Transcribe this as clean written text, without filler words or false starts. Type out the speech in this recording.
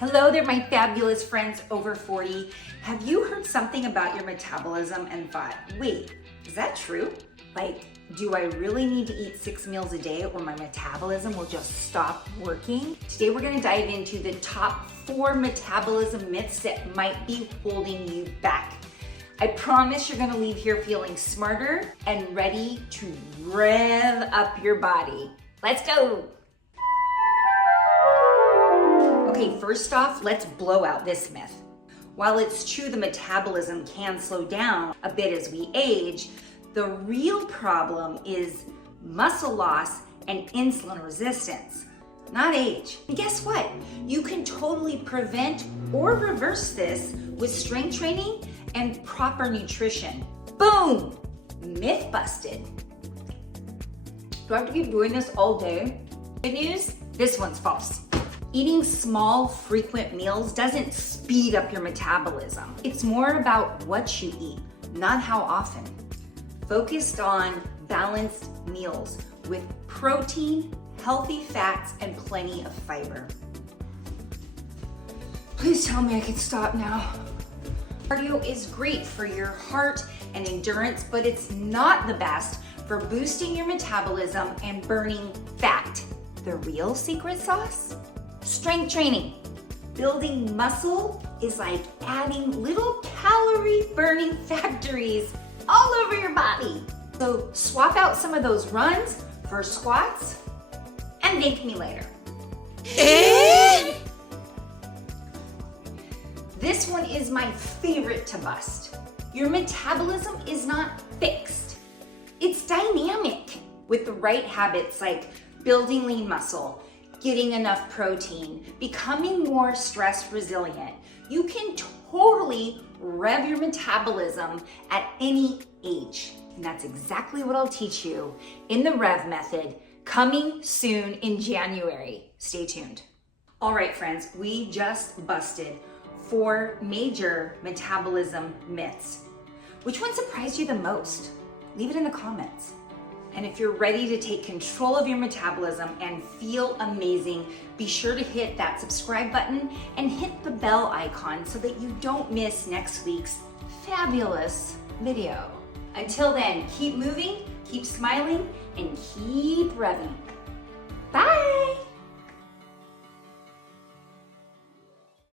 Hello there, my fabulous friends over 40. Have you heard something about your metabolism and thought, wait, is that true? Like, do I really need to eat 6 meals a day or my metabolism will just stop working? Today we're gonna dive into the top 4 metabolism myths that might be holding you back. I promise you're gonna leave here feeling smarter and ready to rev up your body. Let's go. Okay, first off, let's blow out this myth. While it's true the metabolism can slow down a bit as we age, the real problem is muscle loss and insulin resistance, not age. And guess what? You can totally prevent or reverse this with strength training and proper nutrition. Boom! Myth busted. Do I have to keep doing this all day? Good news, this one's false. Eating small, frequent meals doesn't speed up your metabolism. It's more about what you eat, not how often. Focused on balanced meals with protein, healthy fats, and plenty of fiber. Please tell me I can stop now. Cardio is great for your heart and endurance, but it's not the best for boosting your metabolism and burning fat. The real secret sauce? Strength training. Building muscle is like adding little calorie burning factories all over your body. So swap out some of those runs for squats and thank me later. This one is my favorite to bust. Your metabolism is not fixed. It's dynamic. With the right habits like building lean muscle, getting enough protein, becoming more stress resilient, you can totally rev your metabolism at any age. And that's exactly what I'll teach you in the Rev method, coming soon in January. Stay tuned. All right, friends, we just busted 4 major metabolism myths. Which one surprised you the most? Leave it in the comments. And if you're ready to take control of your metabolism and feel amazing, be sure to hit that subscribe button and hit the bell icon so that you don't miss next week's fabulous video. Until then, keep moving, keep smiling, and keep revving. Bye!